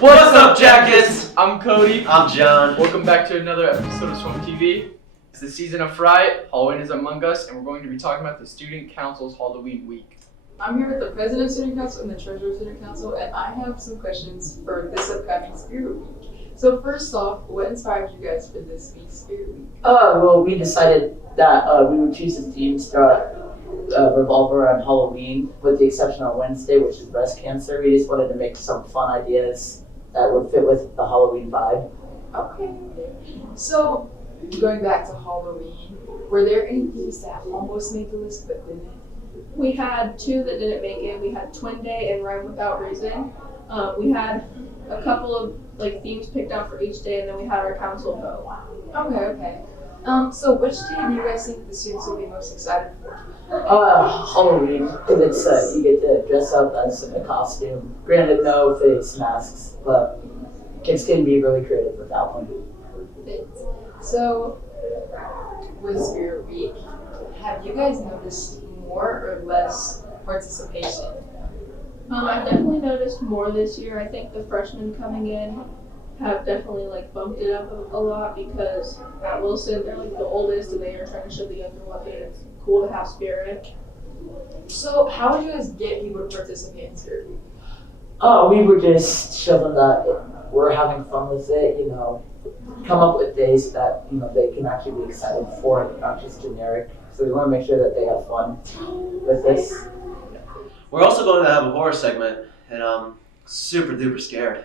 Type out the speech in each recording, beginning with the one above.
What's up, Jackets? I'm Cody. I'm John. Welcome back to another episode of SwarmTV. It's the season of Fright, Halloween is among us, and we're going to be talking about the Student Council's Halloween week. I'm here with the President of Student Council and the Treasurer of Student Council, and I have some questions for this upcoming Spirit Week. So first off, what inspired you guys for this week's Spirit Week? Well, we decided that we would choose the themes to revolve around Halloween, with the exception of Wednesday, which is breast cancer. We just wanted to make some fun ideas that would fit with the Halloween vibe. Okay. So, going back to Halloween, were there any themes that almost made the list but didn't? We had two that didn't make it. We had Twin Day and Rhyme Without Reason. We had a couple of themes picked out for each day, and then we had our council vote. Okay. So which day do you guys think the students will be most excited for? Halloween, because it's you get to dress up as a costume. Granted, no face masks, but kids can be really creative with that one. So, with Spirit Week, have you guys noticed more or less participation? I've definitely noticed more this year. I think the freshmen coming in have definitely bumped it up a lot, because at Wilson they're the oldest and they are trying to show the younger ones that it's cool to have spirit. So how would you guys get people to participate in Spirit Week? We would just show them that we're having fun with it, come up with days that, they can actually be excited for, not just generic. So we want to make sure that they have fun with this. We're also going to have a horror segment, and I'm super duper scared.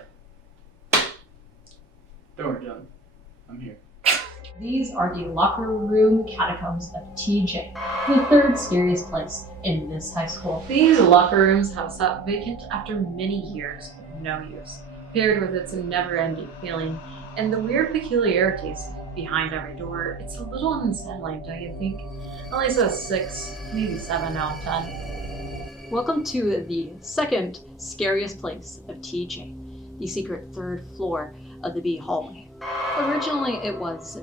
Don't worry, John. I'm here. These are the locker room catacombs of TJ, the third scariest place in this high school. These locker rooms have sat vacant after many years of no use, paired with its never-ending feeling and the weird peculiarities behind every door. It's a little unsettling, don't you think? At least a 6, maybe 7 out of 10. Welcome to the second scariest place of TJ, the secret third floor of the B hallway. Originally, it was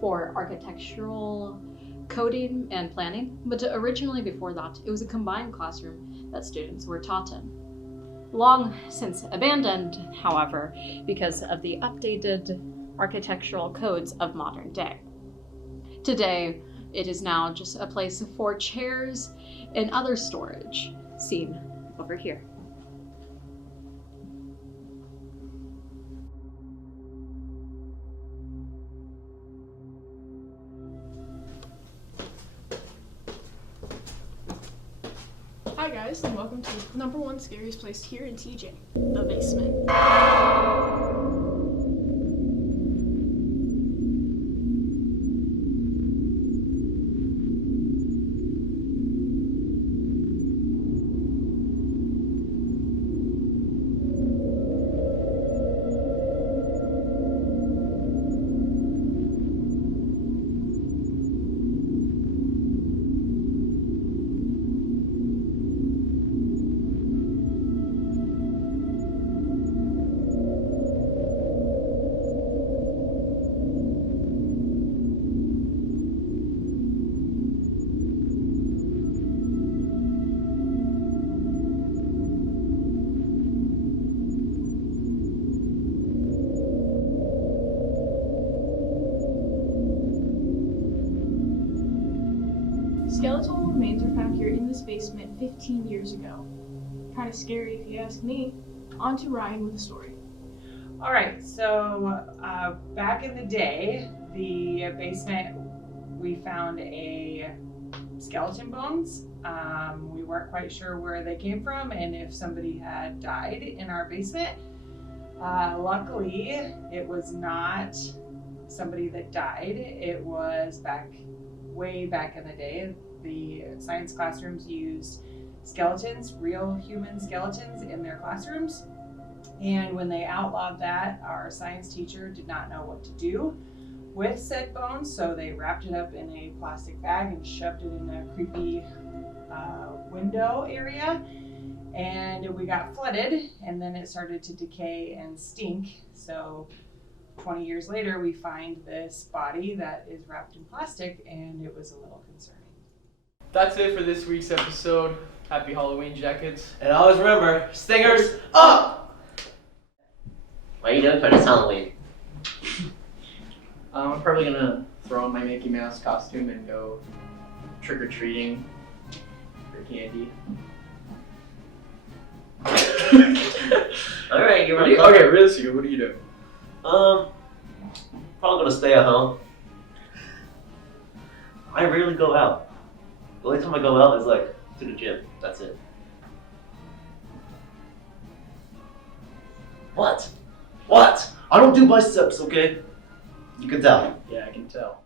for architectural coding and planning, but originally before that, it was a combined classroom that students were taught in. Long since abandoned, however, because of the updated architectural codes of modern day. Today, it is now just a place for chairs and other storage, seen over here. Hi guys, and welcome to the number one scariest place here in TJ, the basement. Skeletal remains were found here in this basement 15 years ago. Kind of scary if you ask me. On to Ryan with the story. All right, so back in the day, the basement, we found a skeleton bones. We weren't quite sure where they came from and if somebody had died in our basement. Luckily, it was not somebody that died. It was way back in the day. The science classrooms used skeletons, real human skeletons, in their classrooms. And when they outlawed that, our science teacher did not know what to do with said bones, so they wrapped it up in a plastic bag and shoved it in a creepy window area. And we got flooded, and then it started to decay and stink. So 20 years later, we find this body that is wrapped in plastic, and it was a little concerning. That's it for this week's episode. Happy Halloween, Jackets. And always remember, stingers up! What are you doing for this Halloween? I'm probably gonna throw on my Mickey Mouse costume and go trick or treating for candy. Alright, give her a Okay, realistically, what do you do? Probably gonna stay at home. I rarely go out. The only time I go out is like to the gym. That's it. What? What? I don't do biceps, okay? You can tell. Yeah, I can tell.